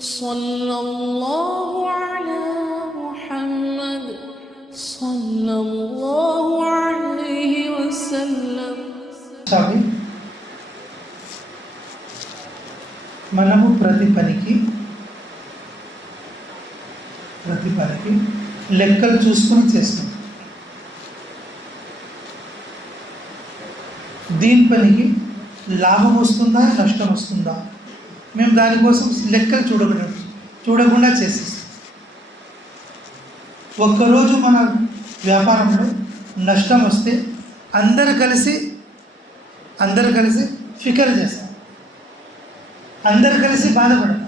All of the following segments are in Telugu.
صلى الله على محمد صلى الله عليه وسلم స్వామి మనము ప్రతి పనికి ప్రతి పనికి లెక్కలు చూసుకొని చేస్తాం దీని పనికి లాభం వస్తుందా నష్టం వస్తుందా మేము దానికోసం లెక్కలు చూడకుండా చూడకుండా చేసేస్తాం. ఒక్కరోజు మన వ్యాపారంలో నష్టం వస్తే అందరు కలిసి అందరు కలిసి ఫికర్ చేస్తాం. అందరు కలిసి బాధపడతాం.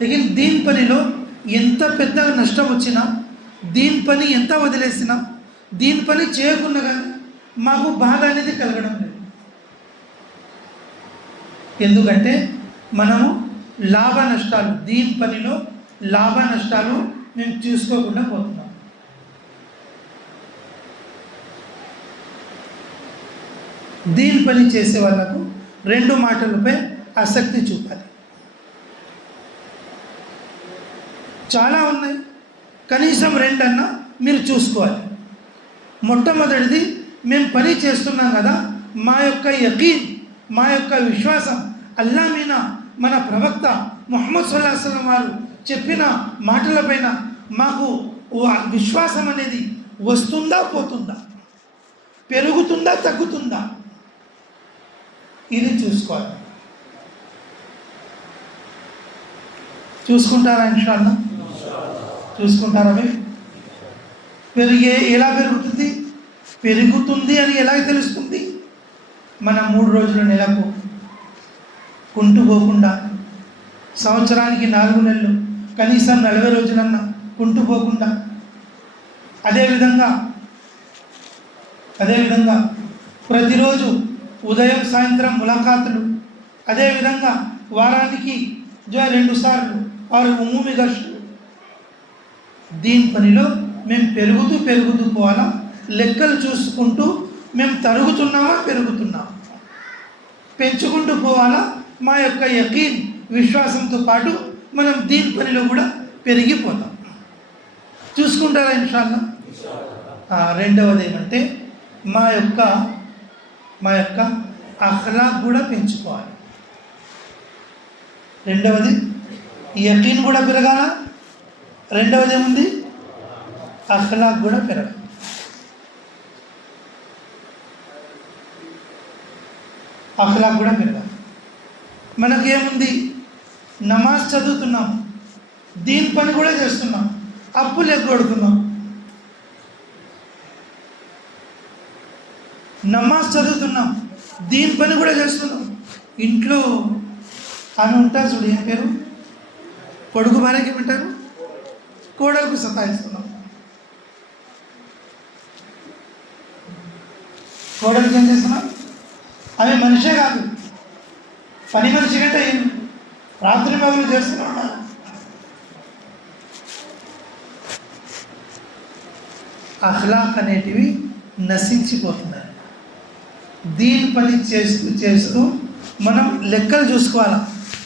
లేకిన్ దీని పనిలో ఎంత పెద్ద నష్టం వచ్చినా దీని పని ఎంత వదిలేసినా దీని పని చేయకుండా కానీ మాకు బాధ అనేది కలగడం లేదు. ఎందుకంటే మనము లాభ నష్టాలు దీని పనిలో లాభ నష్టాలు మేము చూసుకోకుండా పోతున్నాం. దీని పని చేసే వాళ్ళకు రెండు మాటలపై ఆసక్తి చూపాలి. చాలా ఉన్నాయి. కనీసం రెండన్నా మీరు చూసుకోవాలి. మొట్టమొదటిది మేము పని చేస్తున్నాం కదా మా యొక్క యకీన్ మా యొక్క విశ్వాసం అల్లా మీద మన ప్రవక్త ముహమ్మద్ సుల్లాహం వారు చెప్పిన మాటలపైన మాకు విశ్వాసం అనేది వస్తుందా పోతుందా? పెరుగుతుందా తగ్గుతుందా? ఇది చూసుకోవాలి. చూసుకుంటారా ఇన్షాల్లా? చూసుకుంటారా మీరు? పెరిగే ఎలా పెరుగుతుంది? పెరుగుతుంది అని ఎలా తెలుస్తుంది? మన మూడు రోజుల నెలకు కుంటుపోకుండా సంవత్సరానికి నాలుగు నెలలు కనీసం నలభై రోజులన్నా కుంటుపోకుండా అదేవిధంగా అదేవిధంగా ప్రతిరోజు ఉదయం సాయంత్రం ములాఖాతులు అదేవిధంగా వారానికి రెండు సార్లు వారు ఉమూమి గస్టులు దీని పనిలో మేము పెరుగుతూ పెరుగుతూ పోవాలా? లెక్కలు చూసుకుంటూ మేము తరుగుతున్నామా పెరుగుతున్నామా? పెంచుకుంటూ పోవాలా? మా యొక్క యకీన్ విశ్వాసంతో పాటు మనం దీని పనిలో కూడా పెరిగిపోతాం. చూసుకుంటారా ఇన్షాల్లా? రెండవది ఏమంటే మా యొక్క మా యొక్క అఖలాక్ కూడా పెంచుకోవాలి. రెండవది యకీన్ కూడా పెరగాల? రెండవది ఏముంది? అఖలాక్ కూడా పెరగాలి. అఖలాక్ కూడా పెరగాలి. మనకేముంది? నమాజ్ చదువుతున్నాం. దీని పని కూడా చేస్తున్నాం. అప్పులు ఎగ్గొడుతున్నాం నమాజ్ చదువుతున్నాం. దీని పని కూడా చేస్తున్నాం. ఇంట్లో ఆమె ఉంటారు చూడు ఏం పేరు? కొడుకు భార్యకి ఏమంటారు? కోడలకు సతాయిస్తున్నాం. కోడలికి ఏం చేస్తున్నాం? ఆమె మనిషే కాదు. పని మనిషి కంటే ఏం రాత్రి మగలు చేస్తూనే ఉన్నారు అఖలాక్ అనేటివి నశించిపోతున్నాయి. దీని పని చేస్తూ చేస్తూ మనం లెక్కలు చూసుకోవాలి?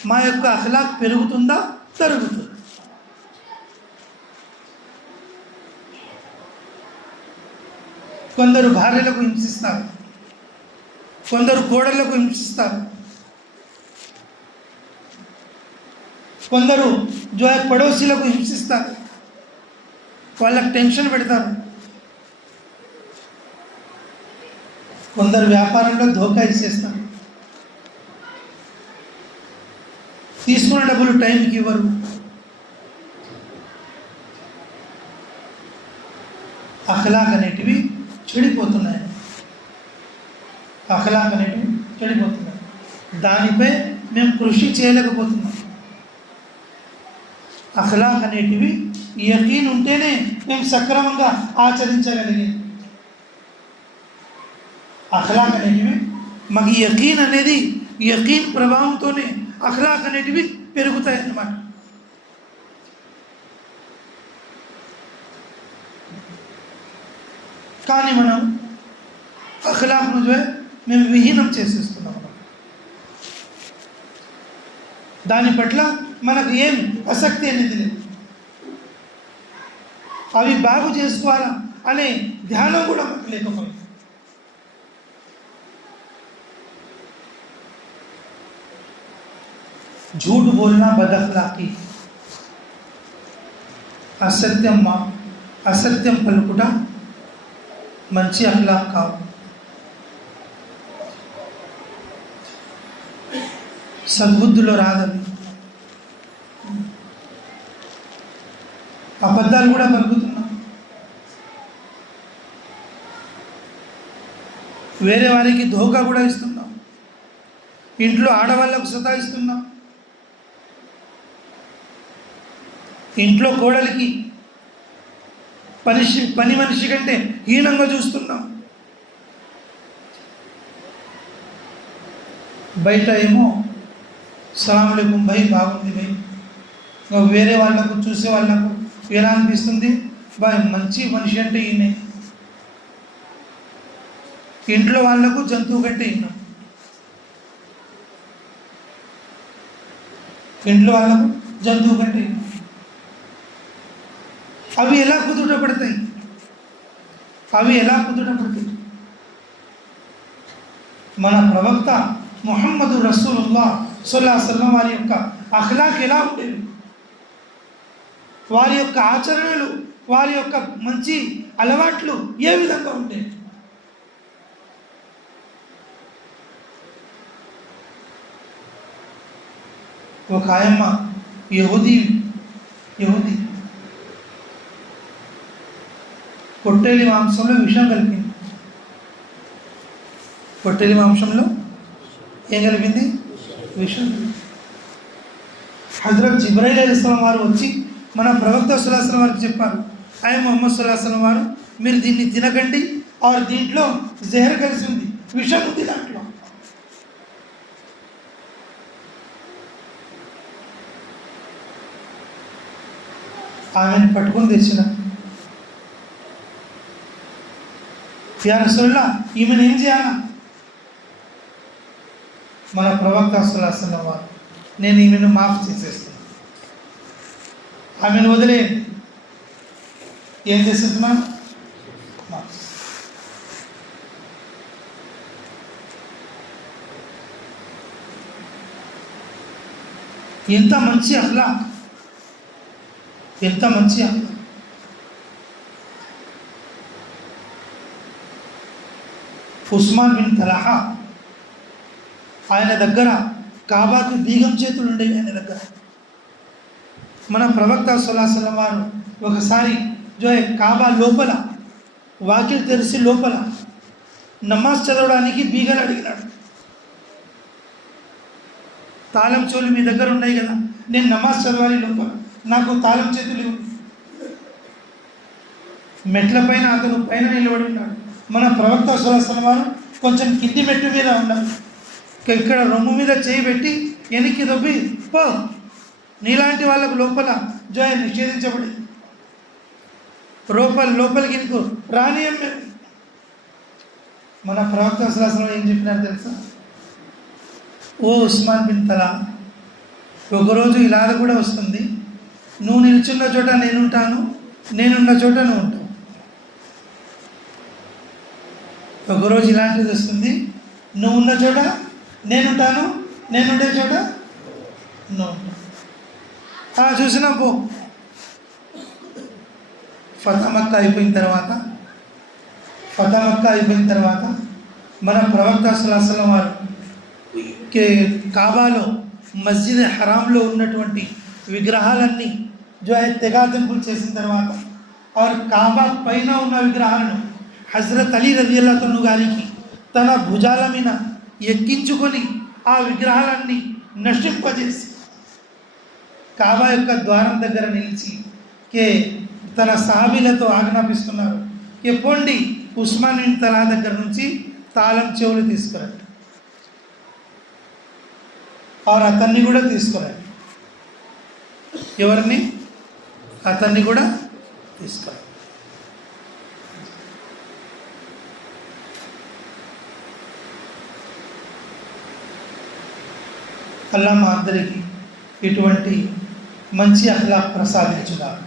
మా యొక్క అఖలాక్ పెరుగుతుందా? తరుగుతుందా కొందరు భార్యలకు హింసిస్తారు. కొందరు కోడళ్ళకు హింసిస్తారు. కొందరు జో పడోసీలకు హింసిస్తారు. వాళ్ళకి టెన్షన్ పెడతారు. కొందరు వ్యాపారంలో ధోకా ఇచ్చేస్తారు తీసుకున్న డబ్బులు టైంకి ఇవ్వరు. అఖలాక్ అనేటివి చెడిపోతున్నాయి. అఖలాక్ అనేటివి చెడిపోతున్నాయి. దానిపై మేము కృషి చేయలేకపోతున్నాం. అఖలాక్ అనేటివి యకీన్ ఉంటేనే మేము సక్రమంగా ఆచరించగలిగే. అఖలాక్ అనేటివి మాకు యకీన్ అనేది యకీన్ ప్రభావంతోనే అఖలాక్ అనేటివి పెరుగుతాయి అన్నమాట కానీ మనం అఖలాక్ను మేము విహీనం చేసేస్తున్నాం దాని పట్ల మనకు ఏం ఆసక్తి అనేది లేదు అవి బాగు చేసుకోవాలా అనే ధ్యానం కూడా మనకు లేకపోయింది झूठ बोलना बदअखलाकी అసత్యం మా అసత్యం పలుకుట మంచి అఖలాక్ కావు సద్బుద్ధులో రాదని అబద్ధాలు కూడా పలుకుతున్నాం వేరే వారికి ధోకా కూడా ఇస్తున్నాం. ఇంట్లో ఆడవాళ్ళకు సతాయిస్తున్నాం. ఇంట్లో కోడలికి పనిషి పని మనిషి కంటే హీనంగా చూస్తున్నాం. బయట ఏమో సలాంలేకం భయ్ బాగుంది భయ్. వేరే వాళ్ళకు చూసే వాళ్ళకు ఎలా అనిపిస్తుంది? బాయ్ మంచి మనిషి అంటే ఈయనే. ఇంట్లో వాళ్ళకు జంతువు కంటే ఈయన. ఇంట్లో వాళ్ళకు జంతువు కంటే అవి ఎలా కుదుట పడతాయి? అవి ఎలా కుదుట పడతాయి? మన ప్రవక్త ముహమ్మదు రసూలుల్లా సుల్లా సల్లం వారి యొక్క అఖలాక్ ఎలా ఉండేవి? వారి యొక్క ఆచరణలు వారి యొక్క మంచి అలవాట్లు ఏ విధంగా ఉండేవి ఒక ఆయమ్మ యహూదీ యహూది. పొట్టేలి మాంసంలో విషం కలిపింది. పొట్టేలి మాంసంలో ఏం కలిపింది? విషం. హజరత్ జిబ్రాయిల్ అలీస్లాం వారు వచ్చి మన ప్రవక్త సుల్లాస్లం వారికి చెప్పారు. ఆయన మొహమ్మద్ సుల్లాస్లం వారు మీరు దీన్ని తినకండి. ఆరు దీంట్లో జహర్ కలిసి ఉంది విషం ఉంది దాంట్లో. ఆమెను పట్టుకొని తెచ్చిన యా ఈమెను ఏం చేయాలా? మన ప్రవక్త సుల్లాసన్న వారు నేను ఈమెను మాఫ్ చేసేస్తాను ఆమెను వదిలే. ఏం చేసేస్తున్నా ఎంత మంచి అహ్లా ఎంత మంచి అహ్లా ఉస్మాన్ బిన్ తలహా ఆయన దగ్గర కాబాకి బీగం చేతులు ఉండేవి ఆయన దగ్గర. మన ప్రవక్త సుల్లాసలం వారు ఒకసారి జో కాబా లోపల వాకిల్ తెరిచి లోపల నమాజ్ చదవడానికి బీగలు అడిగినాడు. తాళం చెవులు మీ దగ్గర ఉన్నాయి కదా నేను నమాజ్ చదవాలి లోపల నాకు తాళం చేతులు మెట్ల పైన అతను పైన నిలబడి ఉన్నాడు. మన ప్రవక్త సులాసన వారు కొంచెం కింది మెట్టు మీద ఉన్నారు. ఇక్కడ రొమ్ము మీద చేయి పెట్టి వెనక్కి దొబ్బి పో. నీలాంటి వాళ్ళకు లోపల జోయ నిషేధించబడి లోపల లోపలికి నీకు రానియం మన ప్రవక్త శాస్త్రం ఏం చెప్పినారు తెలుసా? ఓ ఉస్మాన్ బిన్ తలా ఒకరోజు ఇలా కూడా వస్తుంది నువ్వు నిల్చున్న చోట నేనుంటాను నేనున్న చోట నువ్వు ఉంటావు. ఒకరోజు ఇలాంటిది వస్తుంది నువ్వు ఉన్న చోట నేనుంటాను నేనుండే చోట నువ్వు ఉంటావు. చూసినా పో. ఫతమక్క అయిపోయిన తర్వాత ఫతమక్క అయిపోయిన తర్వాత మన ప్రవక్త సులాసలం వారు కే కాబాలో మస్జిద్ హరాంలో ఉన్నటువంటి విగ్రహాలన్నీ జో హై తెగాతింపులు చేసిన తర్వాత ఆర్ కాబా పైన ఉన్న విగ్రహాలను హజరత్ అలీ రదియల్లాతను గారికి తన భుజాల మీద ఎక్కించుకొని ఆ విగ్రహాలన్నీ నశింపజేసి కాబా యొక్క ద్వారం దగ్గర నిలిచి కే తన సాబీలతో ఆజ్ఞాపిస్తున్నారు. కే పోండి ఉస్మాన్ తలా దగ్గర నుంచి తాళం చెవులు తీసుకురండి. వారు అతన్ని కూడా తీసుకురండి. ఎవరిని? అతన్ని కూడా తీసుకురండి. అల్లా మా అందరికీ ఇటువంటి మంచి అహ్లాక్ ప్రసాదించుగా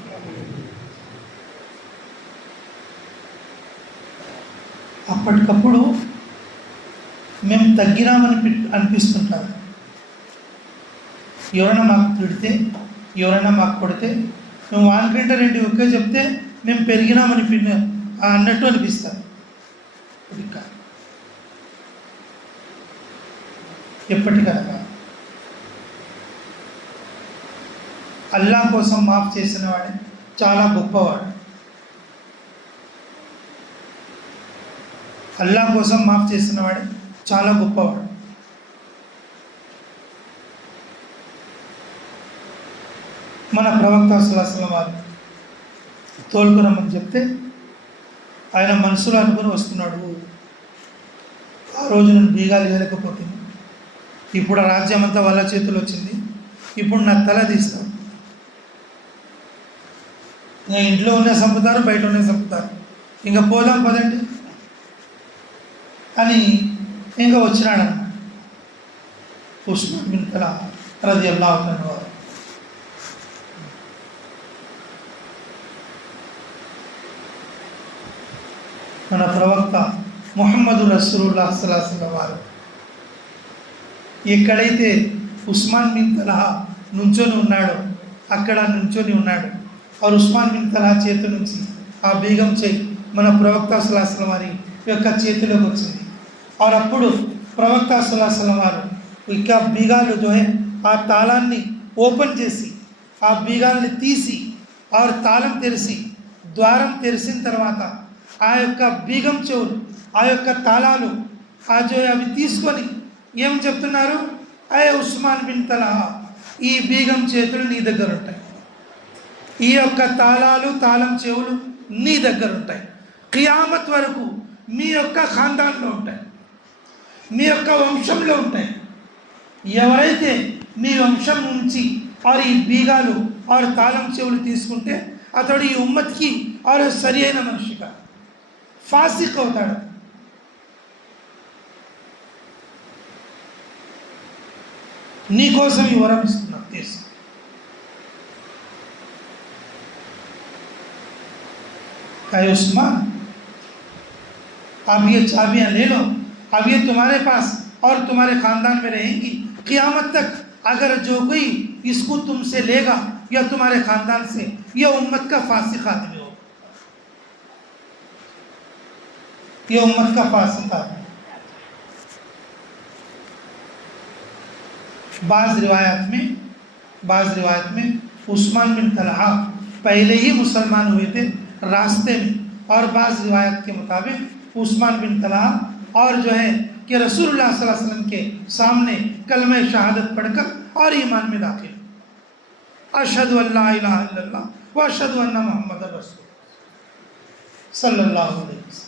అప్పటికప్పుడు మేము తగ్గినామని పి- అనిపిస్తుంటారు. ఎవరైనా మాకు తిడితే ఎవరైనా మాకు కొడితే మేము వానికంటే రెండు ఒకే చెప్తే మేము పెరిగినామని అన్నట్టు అనిపిస్తారు. ఇది ఎప్పటికనగా అల్లా కోసం మాఫ్ చేసిన వాడే. చాలా గొప్పవాడు. అల్లా కోసం మాఫ్ చేసిన వాడే. చాలా గొప్పవాడు. మన ప్రవక్త సులాసలం వారు తోలుకురమ్మని చెప్తే ఆయన మనసులో అనుకుని వస్తున్నాడు. ఆ రోజు నేను బీగాలు వేయలేకపోతుంది ఇప్పుడు ఆ రాజ్యం అంతా వాళ్ళ చేతిలో వచ్చింది. ఇప్పుడు నా తల తీస్తాను ఇంట్లో ఉన్న చంపుతారు బయట ఉన్న చంపుతారు. ఇంకా పోదాం పదండి. అని ఇంకా వచ్చినాడు ఉస్మాన్ బిన్ కలా రది అల్లా వారు మన ప్రవక్త ముహమ్మదు రసూలుల్లా సలాసల వారు ఎక్కడైతే ఉస్మాన్ బిన్ తలహా నుంచొని ఉన్నాడో అక్కడ నుంచొని ఉన్నాడు వారు ఉస్మాన్ బిన్ తలహా చేతి నుంచి ఆ బీగం చేయి మన ప్రవక్త సులాసల వారి యొక్క చేతిలోకి వచ్చింది. और అప్పుడు ప్రవక్త సులాసల వారు ఇక బీగాలు జోహే ఆ తాళాన్ని ఓపెన్ చేసి ఆ బీగాల్ని తీసి ఆ తాళం తెరిచి ద్వారం తెరిచిన తర్వాత ఆ యొక్క బీగం చెవులు ఆ యొక్క తాళాలు ఆ జో అవి తీసుకొని ఏం చెప్తున్నారు? అయ్యే ఉస్మాన్ బిన్ తలహా ఈ బీగం చేతులు నీ దగ్గర ఉంటాయి. ఈ యొక్క తాళాలు తాళం చెవులు నీ దగ్గర ఉంటాయి. కియామత్ వరకు మీ యొక్క ఖాందాన్లో ఉంటాయి. మీ యొక్క వంశంలో ఉంటాయి. ఎవరైతే మీ వంశం నుంచి ఆరు ఈ బీగాలు ఆరు తాళం చెవులు తీసుకుంటే అతడు ఈ ఉమ్మత్కి ఆరు సరి అయిన మనిషిగా ఫాసిక్ అవుతాడు. నీకోసం ఈ వరం کہے عثمان آپ یہ چابیاں لے لو اب یہ تمہارے پاس اور تمہارے خاندان میں رہیں گی قیامت تک اگر جو کوئی اس کو تم سے لے گا یا تمہارے خاندان سے یہ امت کا فاسق آدمی ہو یہ امت کا فاسق آدمی بعض روایت میں، بعض روایت میں عثمان بن طلحہ پہلے ہی مسلمان ہوئے تھے راستے میں اور بعض روایت کے مطابق عثمان بن طلاب اور جو ہے کہ رسول اللہ صلی اللہ علیہ وسلم کے سامنے کلمہ شہادت پڑھ کر اور ایمان میں داخل اشد اللہ الہ الا اللہ و اشد اللہ محمد رسول صلی اللہ علیہ وسلم۔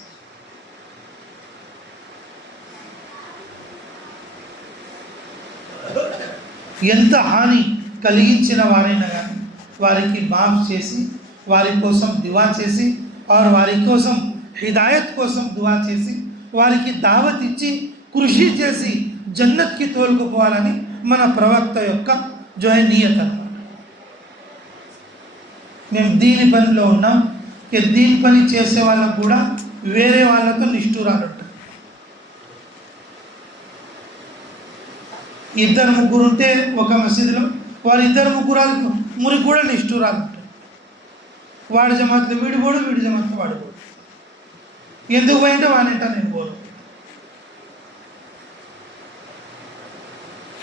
ఎంత హాని కలిగించిన వారైనా కానీ వారికి మాఫ్ చేసి వారి కోసం దువా చేసి వారు వారి కోసం హిదాయత్ కోసం దువా చేసి వారికి దావత్ ఇచ్చి కృషి చేసి జన్నత్కి తోలుకుపోవాలని మన ప్రవక్త యొక్క జోయ మేము దీని పనిలో ఉన్నాం. ఇక దీని పని చేసే వాళ్ళకు కూడా వేరే వాళ్ళతో నిష్ఠూరాలు ఇద్దరు ముగ్గురు ఉంటే ఒక మసీదులో వారు ఇద్దరు ముగ్గురాలు మురికి కూడా నిష్ఠూరాలు వాడి జమాత్లు వీడు పోడు వీడి జమాత్లు వాడు పోడు. ఎందుకు పోయింటే వాడంట నేను పోను.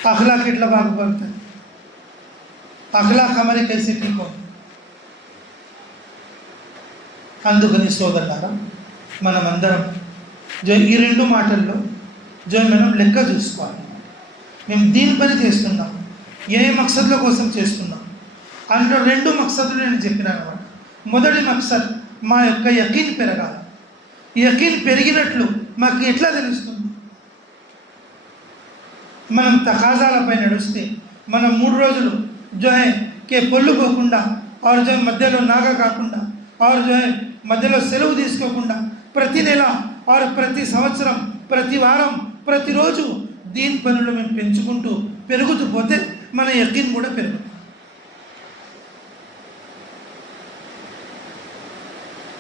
అఖ్లాక్ ఇట్లా బాగుపడుతుంది. అఖలాక్ అమరికేసి తీసుకో అందుకని సోదరులారా మనమందరం జో ఈ రెండు మాటల్లో జో మనం లెక్క చూసుకోవాలి. మేము దీని పని చేస్తున్నాం. ఏ మక్సద్ల కోసం చేస్తున్నాం? అందులో రెండు మక్సద్లు నేను చెప్పినాను. మొదటి మక్సద్ మా యొక్క యకీన్ పెరగాలి. యకీన్ పెరిగినట్లు మాకు ఎట్లా తెలుస్తుంది? మనం తకాజాలపై నడుస్తే మనం మూడు రోజులు జోహే కే పొల్లు పోకుండా ఆరు జో మధ్యలో నాగా కాకుండా ఆరు జో మధ్యలో సెలవు తీసుకోకుండా ప్రతి నెల ఆరు ప్రతి సంవత్సరం ప్రతి వారం ప్రతిరోజు దీని పనులు మేము పెంచుకుంటూ పెరుగుతూ పోతే మన యకీన్ కూడా పెరుగుతుంది.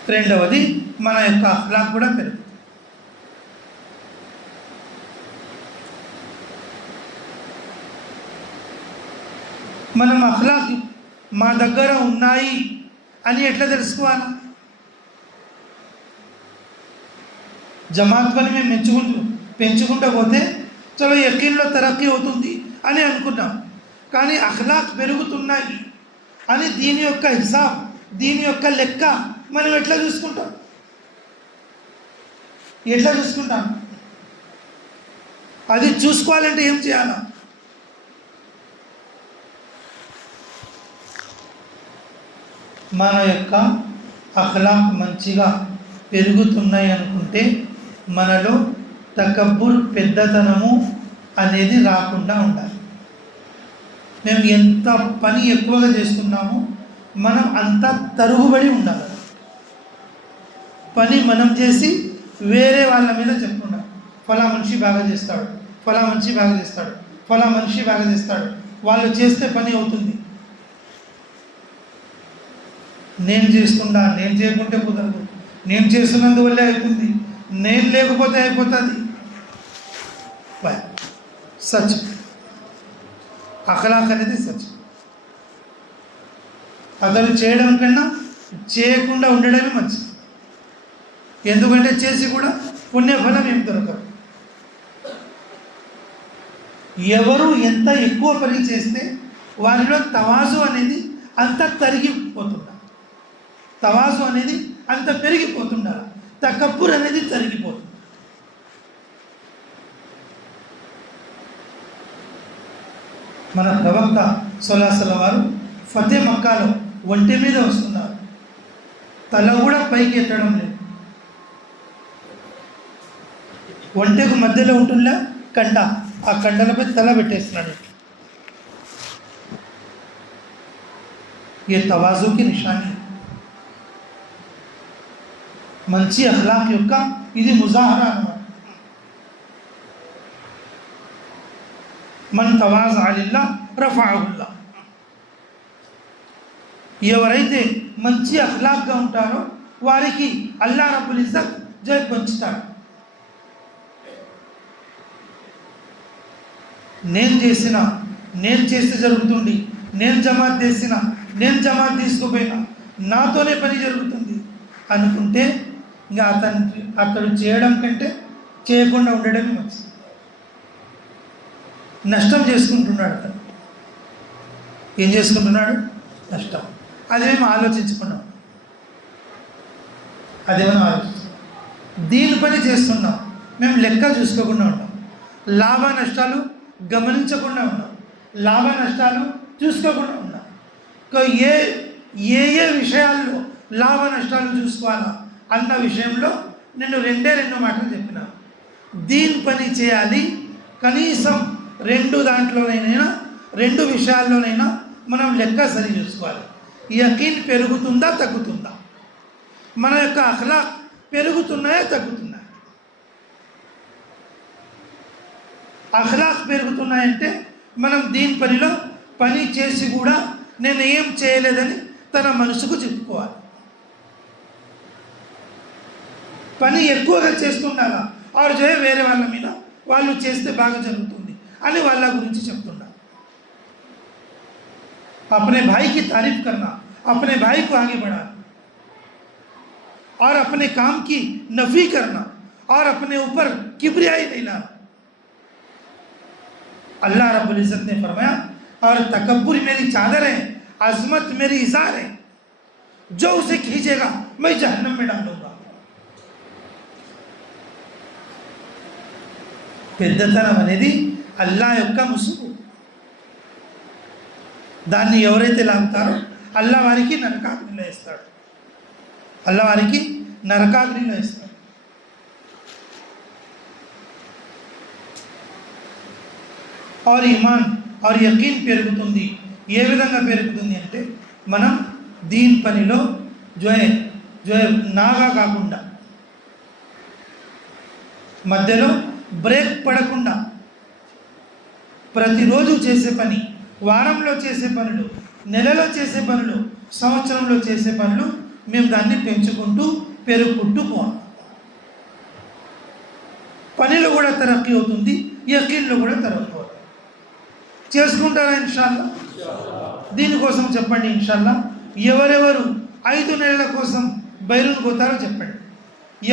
రెండవది మన యొక్క అహ్లాక్ కూడా పెరుగుతుంది మనం అహ్లాక్ మా దగ్గర ఉన్నాయి అని ఎట్లా తెలుసుకోవాలి? జమాత్ పని మేము పెంచుకుంటూ పెంచుకుంటూ పోతే చలో యకీన్లో తరక్కి అవుతుంది అని అనుకున్నాం కానీ అఖలాక్ పెరుగుతున్నాయి అని దీని యొక్క హిసాబ్ దీని యొక్క లెక్క మనం ఎట్లా చూసుకుంటాం? ఎట్లా చూసుకుంటాం? అది చూసుకోవాలంటే ఏం చేయాలా? మన యొక్క అఖలాక్ మంచిగా పెరుగుతున్నాయి అనుకుంటే మనలో తకబ్బుర్ పెద్దతనము అనేది రాకుండా ఉండాలి. మేము ఎంత పని ఎక్కువగా చేస్తున్నామో మనం అంత తరుగుబడి ఉండాలి. పని మనం చేసి వేరే వాళ్ళ మీద చెప్పుకుంటాం. ఫలా మనిషి బాగా చేస్తాడు. ఫలా మనిషి బాగా చేస్తాడు. ఫలా మనిషి బాగా చేస్తాడు. వాళ్ళు చేస్తే పని అవుతుంది. నేను చేస్తున్నా నేను చేయకుంటే కుదరదు. నేను చేస్తున్నందువల్లే అవుతుంది నేను లేకపోతే అయిపోతుంది. బై సచ్. అఖలాక్ అనేది సచ్. అతను చేయడం కన్నా చేయకుండా ఉండడమే మంచిది. ఎందుకంటే చేసి కూడా పుణ్యఫలం ఏం దొరకదు. ఎవరు ఎంత ఎక్కువ పని చేస్తే వారిలో తవాజు అనేది అంత తరిగిపోతుండాలి. తవాజు అనేది అంత పెరిగిపోతుండాలి. తకబ్బుర్ అనేది తరిగిపోతుంది మన ప్రవక్త సొలాసల వారు ఫతే మక్కాలో ఒంటి మీద వస్తున్నారు. తల కూడా పైకి ఎత్తడం లేదు. ఒంటెకు మధ్యలో ఉంటుందా కండ? ఆ కండలపై తల పెట్టేస్తున్నాడు. ఏ తవాజుకి నిషాని? మంచి అఖలాక్ యొక్క ఇది ముజాహరా అన్నమాట. మన్ తవాజ్ అలిల్లా రఫాహుల్లా ఎవరైతే మంచి అఖలాక్గా ఉంటారో వారికి అల్లా రబ్బుల్ ఇజ్జత్ జయ పంచుతారు. నేను చేసిన నేను చేస్తే జరుగుతుంది. నేను జమాత్ చేసిన నేను జమాత్ తీసుకుపోయినా నాతోనే పని జరుగుతుంది అనుకుంటే ఇంకా అతను అతడు చేయడం కంటే చేయకుండా ఉండడమే మంచిది. నష్టం చేసుకుంటున్నాడు అతను. ఏం చేసుకుంటున్నాడు? నష్టం. అది మేము ఆలోచించుకున్నాం. అదేమో ఆలోచిస్తాం దీని పని చేస్తున్నాం. మేము లెక్క చూసుకోకుండా ఉన్నాం. లాభ నష్టాలు గమనించకుండా ఉన్నాం. లాభ నష్టాలు చూసుకోకుండా ఉన్నాం. ఏ ఏ ఏ విషయాల్లో లాభ నష్టాలు చూసుకోవాలా? అన్న విషయంలో నేను రెండే రెండు మాటలు చెప్పినా. దీని పని చేయాలి. కనీసం రెండు దాంట్లోనైనా రెండు విషయాల్లోనైనా మనం లెక్క సరి చూసుకోవాలి. యకీన్ పెరుగుతుందా తగ్గుతుందా? మన యొక్క అఖలా పెరుగుతున్నాయా తగ్గుతుందా? అఖలాక్ పెరుగుతున్నాయంటే మనం దీని పనిలో పని చేసి కూడా నేను ఏం చేయలేదని తన మనసుకు చెప్పుకోవాలి పని ఎక్కువగా చేస్తుండాలా ఆరు జయ వేరే వాళ్ళ మీద వాళ్ళు చేస్తే బాగా జరుగుతుంది అని వాళ్ళ గురించి చెప్తున్నా अपने भाई की तारीफ करना अपने भाई को आगे बढ़ाना और अपने काम की नफी करना और अपने ऊपर किबरियाई नहीं लाना अल्लाह रब्बुल इज़्ज़त ने फरमाया और तकब्बुर मेरी चादर है अजमत मेरी इजार है जो उसे खींचेगा मैं जहन्नम में डालूंगा పెద్దతనం అనేది అల్లా యొక్క ముసుగు దాన్ని ఎవరైతే లాగుతారో అల్లా వారికి నరకాగ్నిలో వేస్తాడు అల్లా వారికి నరకాగ్నిలో వేస్తాడు ఆర్ ఇమాన్ ఆర్ యకీన్ పెరుగుతుంది. ఏ విధంగా పెరుగుతుంది అంటే మనం దీని పనిలో జోయ జోయ నాగా కాకుండా మధ్యలో బ్రేక్ పడకుండా ప్రతిరోజు చేసే పని వారంలో చేసే పనులు నెలలో చేసే పనులు సంవత్సరంలో చేసే పనులు మేము దాన్ని పెంచుకుంటూ పెరుగుకుంటూ పోవాలి. పనిలో కూడా తరక్కి అవుతుంది యకీన్లో కూడా తరక్కి అవుతుంది. చేసుకుంటారా ఇన్షాల్లా? దీనికోసం చెప్పండి ఇన్షాల్లా. ఎవరెవరు ఐదు నెలల కోసం బైరూన్ పోతారో చెప్పండి.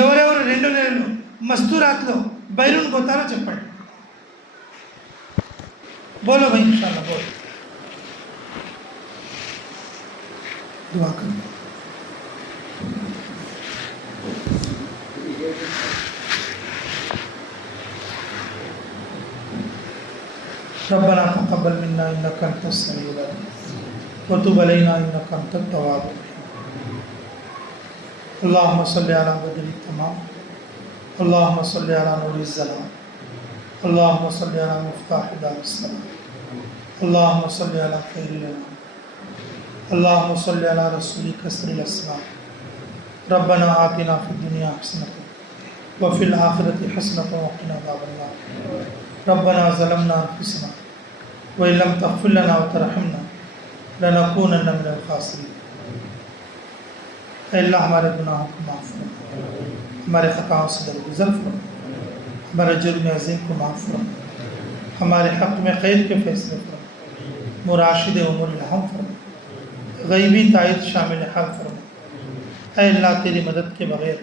ఎవరెవరు రెండు నెలలు మస్తురాత్లో బైరూన్ పోతారో చెప్పండి. బోలో భయ్ ఇన్షాల్లా బోలో. ربنا تقبل منا انك انت السميع العليم. وتب علينا انك انت التواب اللهم صل على بدر التمام. اللهم صل على نور الظلام. اللهم صل على مفتاح دار السلام. اللهم صل على خير الانام. اللهم صل على رسولك سر الاسلام ربنا آتنا في الدنيا حسنة وفي الآخرة حسنة وقنا عذاب النار. ربنا ظلمنا انفسنا وان لم تغفر لنا وترحمنا لنكونن من الخاسرين. اے اللہ، ہمارے گناہوں کو معاف فرما۔ ہمارے خطاؤں سے درگزر فرما۔ ہمارے جرم عظیم کو معاف فرما۔ ہمارے حق میں خیر کے فیصلے فرما۔ مراشد عمر الحم فرما۔ غیبی تائید شامل حق فرما۔ اے اللہ، تیری مدد کے بغیر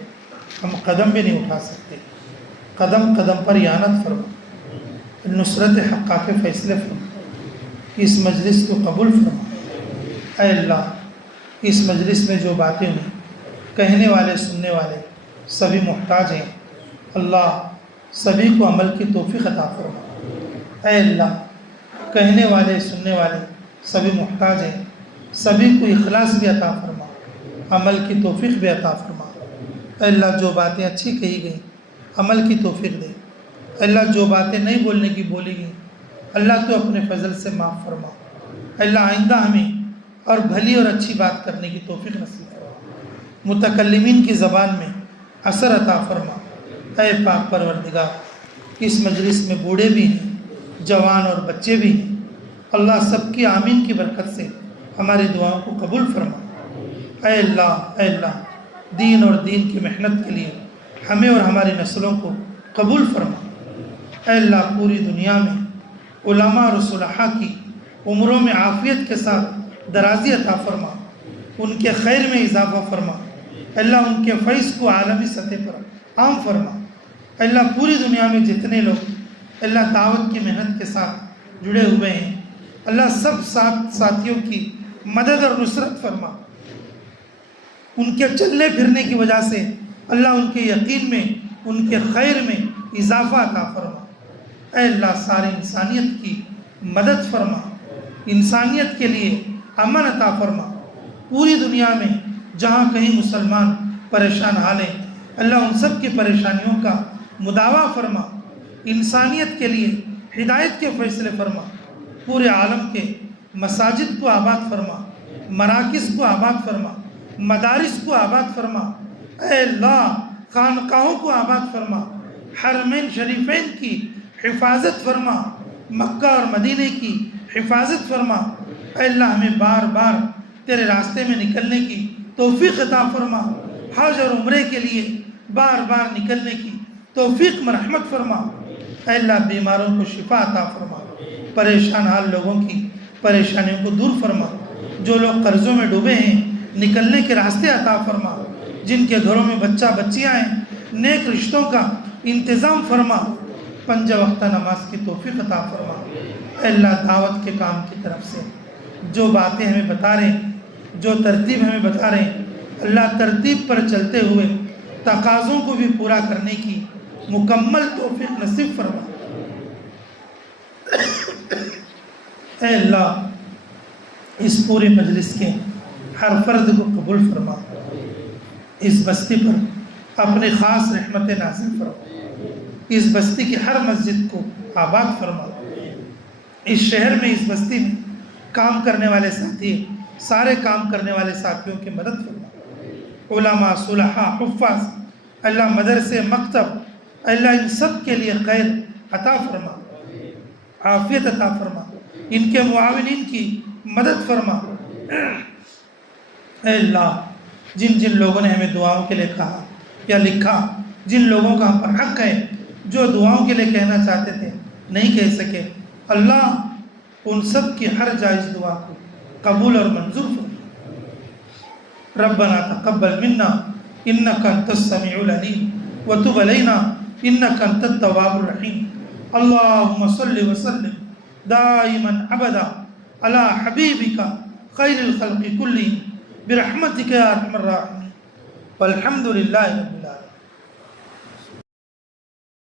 ہم قدم بھی نہیں اٹھا سکتے۔ قدم قدم پر یانت فرما۔ نصرت حقا کے فیصلے فرما۔ اس مجلس کو قبول فرما۔ اے اللہ، اس مجلس میں جو باتیں ہیں کہنے والے، سننے والے سبھی محتاج ہیں۔ اللہ سبھی کو عمل کی توفیق عطا فرما۔ اے اللہ، کہنے والے، سننے والے سبھی محتاج ہیں۔ سبھی کو اخلاص بھی عطا فرما۔ عمل کی توفیق بھی عطا فرما۔ اے اللہ، جو باتیں اچھی کہی گئیں، عمل کی توفیق دے۔ اللہ جو باتیں نہیں بولنے کی بولی گئی اللہ تو اپنے فضل سے معاف فرما۔ اللہ آئندہ ہمیں اور بھلی اور اچھی بات کرنے کی توفیق نصیب فرما۔ متکلمین کی زبان میں اثر عطا فرما۔ اے پاک پروردگار، اس مجلس میں بوڑھے بھی ہیں، جوان اور بچے بھی ہیں۔ اللہ سب کی آمین کی برکت سے ہماری دعاؤں کو قبول فرما۔ اے اللہ اے اللہ، دین اور دین کی محنت کے لیے ہمیں اور ہماری نسلوں کو قبول فرما۔ اے اللہ پوری دنیا میں، علماء اور صلاحہ کی عمروں میں عافیت کے ساتھ درازی عطا فرما، ان کے خیر میں اضافہ فرما۔ اللہ ان کے فیض کو عالمی سطح پر عام فرما۔ اللہ پوری دنیا میں جتنے لوگ اللہ دعوت کی محنت کے ساتھ جڑے ہوئے ہیں، اللہ سب ساتھ ساتھیوں کی مدد اور نصرت فرما۔ ان کے چلنے پھرنے کی وجہ سے اللہ ان کے یقین میں، ان کے خیر میں اضافہ عطا فرما۔ اے اللہ ساری انسانیت کی مدد فرما، انسانیت کے لیے امن عطا فرما۔ پوری دنیا میں جہاں کہیں مسلمان پریشان حالیں، اللہ ان سب کی پریشانیوں کا مداوع فرما۔ انسانیت کے لیے ہدایت کے فیصلے فرما۔ پورے عالم کے مساجد کو آباد فرما، مراکز کو آباد فرما، مدارس کو آباد فرما۔ اے اللہ، خانقاہوں کو آباد فرما۔ حرمین شریفین کی حفاظت فرما، مکہ اور مدینہ کی حفاظت فرما۔ اے اللہ، ہمیں بار بار تیرے راستے میں نکلنے کی توفیق عطا فرما۔ حج اور عمرے کے لیے بار بار نکلنے کی توفیق مرحمت فرما۔ اے اللہ، بیماروں کو شفا عطا فرما۔ پریشان حال لوگوں کی پریشانیوں کو دور فرما۔ جو لوگ قرضوں میں ڈوبے ہیں، نکلنے کے راستے عطا فرما۔ جن کے گھروں میں بچہ بچیاں ہیں، نیک رشتوں کا انتظام فرما۔ پنج وقتہ نماز کی توفیق عطا فرما۔ اے اللہ دعوت کے کام کی طرف سے۔ جو باتیں ہمیں بتا رہے ہیں، جو ترتیب ہمیں بتا رہے ہیں، اللہ ترتیب پر چلتے ہوئے تقاضوں کو بھی پورا کرنے کی مکمل توفیق نصیب فرما۔ اے اللہ، اس پورے مجلس کے ہر فرد کو قبول فرما۔ اس بستی پر اپنے خاص رحمت نازل فرما۔ اس بستی کی ہر مسجد کو آباد فرما۔ اس شہر میں اس بستی میں کام کرنے والے ساتھی سارے کام کرنے والے ساتھیوں کی مدد فرما۔ علماء، صلحاء، حفاظ، اللہ مدرسے، مکتب، اللہ ان سب کے لیے خیر عطا فرما۔ عافیت عطا فرما۔ ان کے معاونین کی مدد فرما۔ اے اللہ، جن جن لوگوں نے ہمیں دعاؤں کے لیے کہا یا لکھا، جن لوگوں کا ہم پر حق ہے جو دعاؤں کے لیے کہنا چاہتے تھے، نہیں کہہ سکے۔ اللہ ان سب کی ہر جائز دعا کو قبول اور منظور ربنا تقبل منا انك انت السميع العليم وتب علينا انك انت التواب الرحيم اللهم صل وسلم دائما ابدا على حبيبك خير الخلق كلهم برحمتك يا ارحم الراحمين والحمد لله رب العالمين